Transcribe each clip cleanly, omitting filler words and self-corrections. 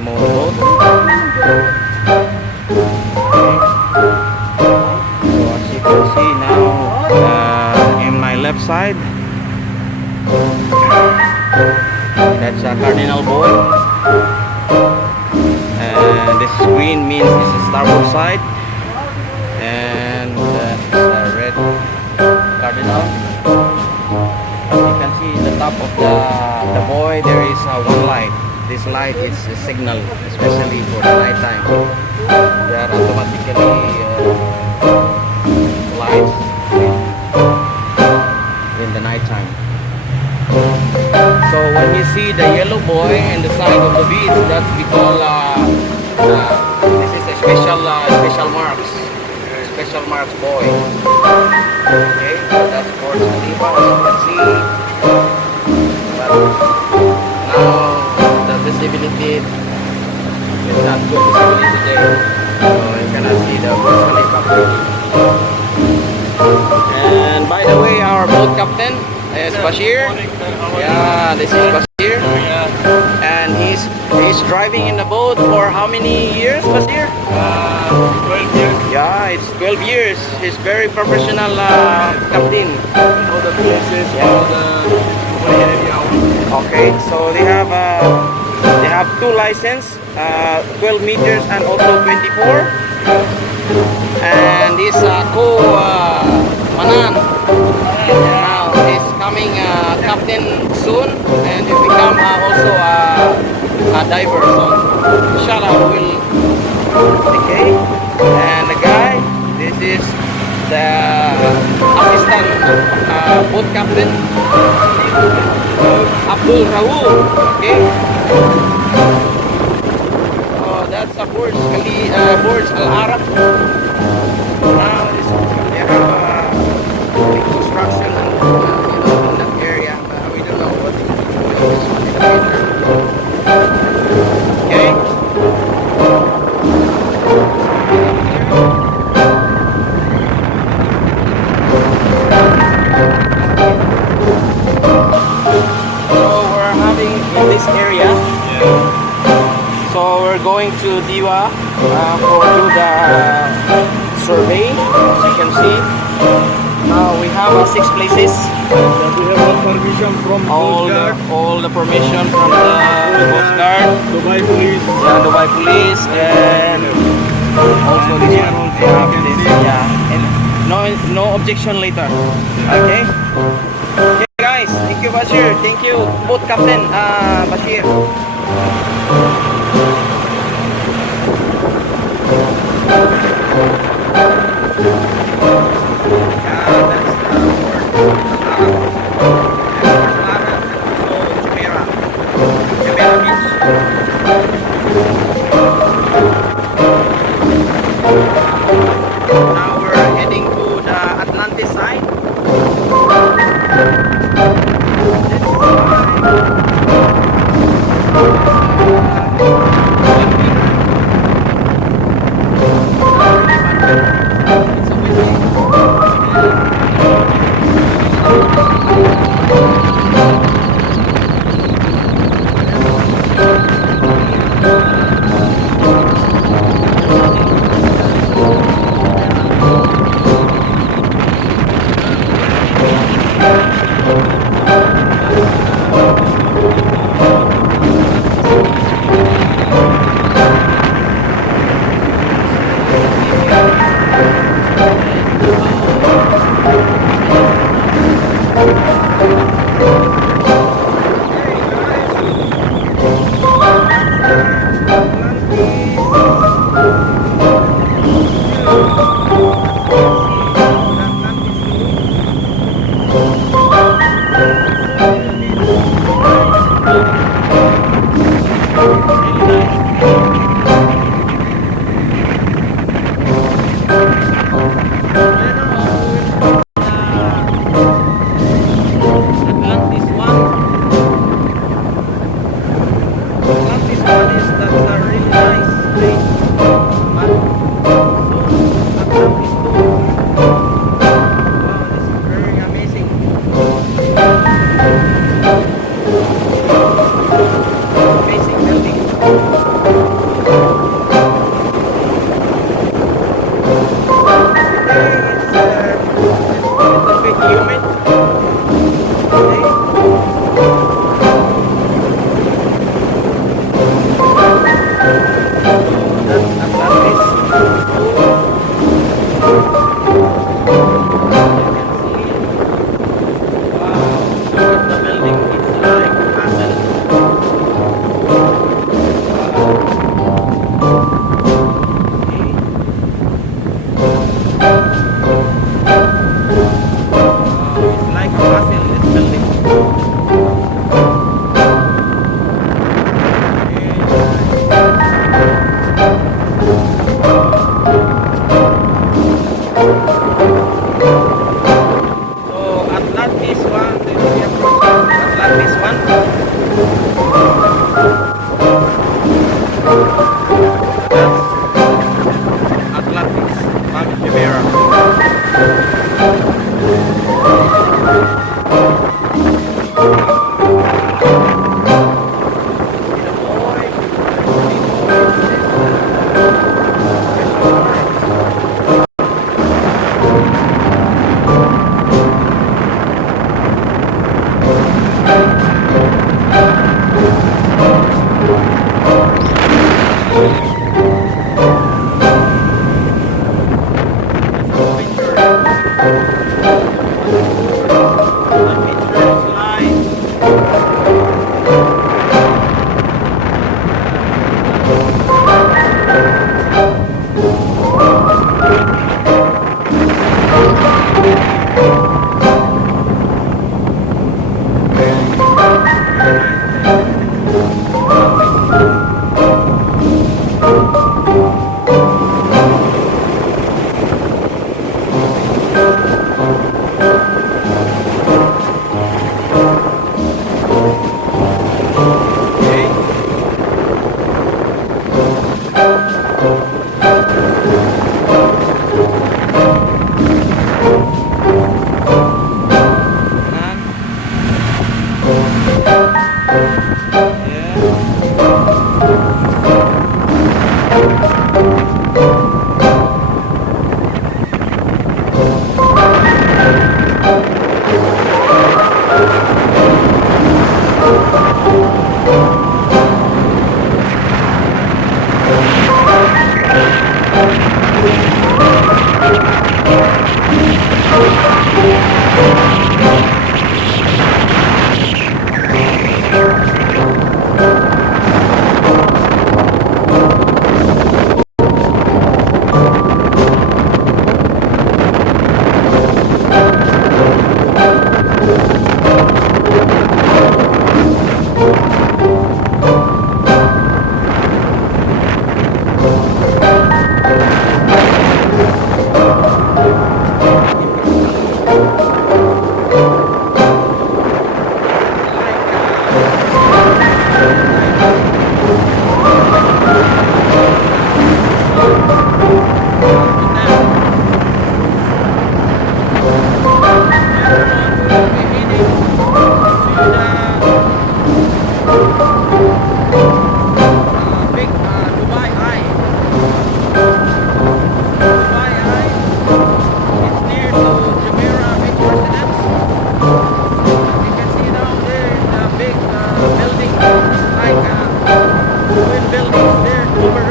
motorboat. So as you can see now, in my left side, that's a cardinal buoy, and this green means this is starboard side, and that's a red cardinal. As you can see in the top of the buoy, there is one light. This light is a signal, especially for the night time. They are automatically lights in the night time. So when you see the yellow buoy in the side of the beach, that's we call this is a special marks buoy. Okay, so that's Burj Khalifa, as you can see. But now the visibility is not good visibility today, so you cannot see the Burj Khalifa bridge. And by the way, our boat captain is Bashir. Yeah, this is Bashir, and he's driving in the boat for how many years, Bashir? 12 years. Yeah, it's 12 years. He's very professional captain. All the places, all the area. Okay, so they have two license, 12 meters and also 24. And this Manan now is coming captain soon, and he become also a diver soon. Inshallah will. Okay, and the guy, this is the assistant boat captain, Abdul Raul. Okay, so that's a Burj Al Arab. Now they have big construction in that area, but we don't know what is okay. In this area, so we're going to Diwa for do the survey. As you can see, now we have 6 places. We have all permission from Coast Guard, all the permission from the Coast Guard, Dubai Police. yeah, Dubai Police, and also this one. They have this, yeah, and no objection later. Okay. Okay, guys. Thank you, Bashir. Thank you, boat captain, Bashir. Now we're heading to the Atlantis side. Amazing building. buildings there over there.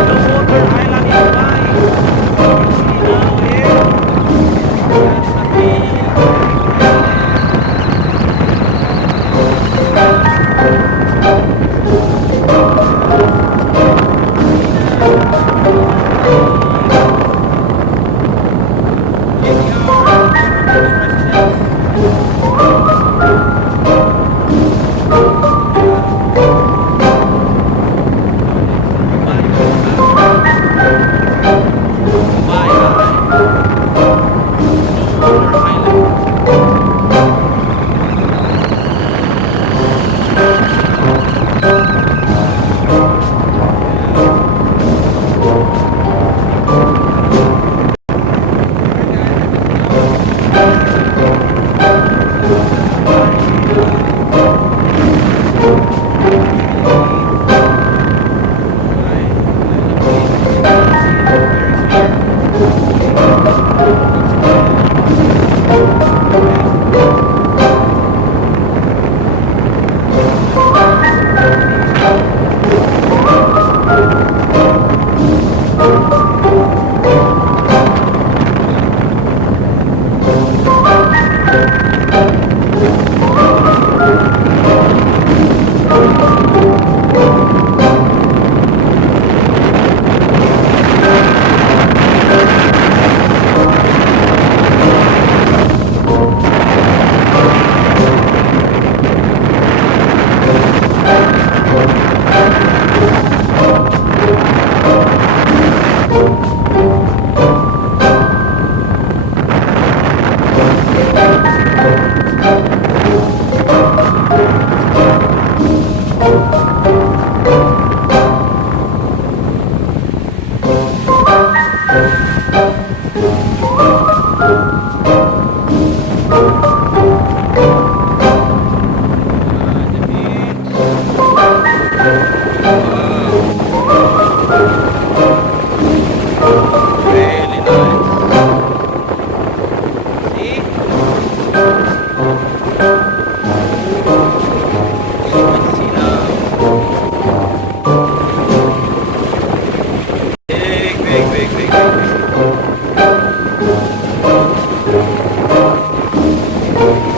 That's Saltwater Island.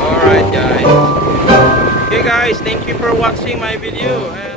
Alright guys. Okay guys, thank you for watching my video.